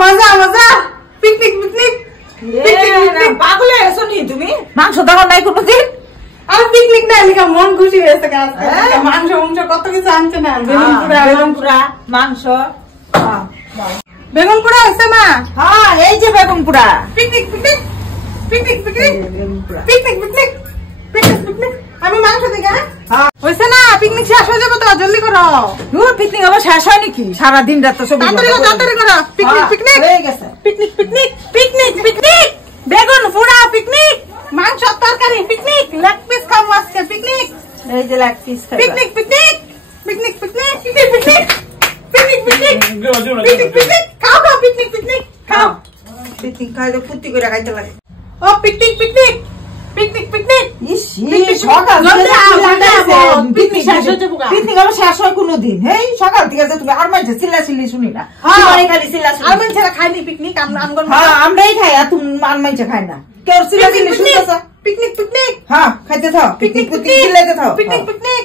মজা মজা picnic picnic পাগলে এসো নি তুমি মাংস দাও নাই কোনোদিন আর পিকনিক না লিখা মন খুশি হয়েছে মাংস মাংস কত কিছু আনছে না বেগুন পোড়া মাংস বেগুন পোড়া আছে না হ্যাঁ এই যে বেগুন পোড়া picnic picnic picnic picnic picnic picnic picnic picnic আমি মাংস দিই হ্যাঁ হয়েছে না পিকনিক শেষ হয়ে যাবে তো জলদি করো পিকনিক আবার শেষ হয় নাকি সারা দিন রাত তো সব তাড়াতাড়ি করো পিকনিক পিকনিক হয়ে গেছে পিকনিক পিকনিক পিকনিক পিকনিক বেগুন পোড়া পিকনিক মাংস তরকারি পিকনিক লেগ পিস খাবো আজকে পিকনিক এই যে leg piece picnic picnic picnic picnic picnic picnic picnic picnic picnic খাও খাও পিকনিক পিকনিক খাও পিকনিক খাইলে ফুর্তি করে খাইতে লাগে ও পিকনিক পিকনিক পিকনিক পিকনিক সকাল পিকনিক শেষ হয়ে যাবো পিকনিক আবার শেষ হয় কোনোদিন এই সকাল থেকে তুমি আর মাঝে চিল্লা চিল্লি শুনি না খালি চিল্লা আর মান ছাড়া খাইনি পিকনিক আমরাই খাই আর তুমি আর মাঝে খাই না কেউ চিল্লা চিল্লি শুনতেছ পিকনিক পিকনিক হ্যাঁ খাইতে থাও পিকনিক পিকনিক চিল্লাইতে থাও পিকনিক পিকনিক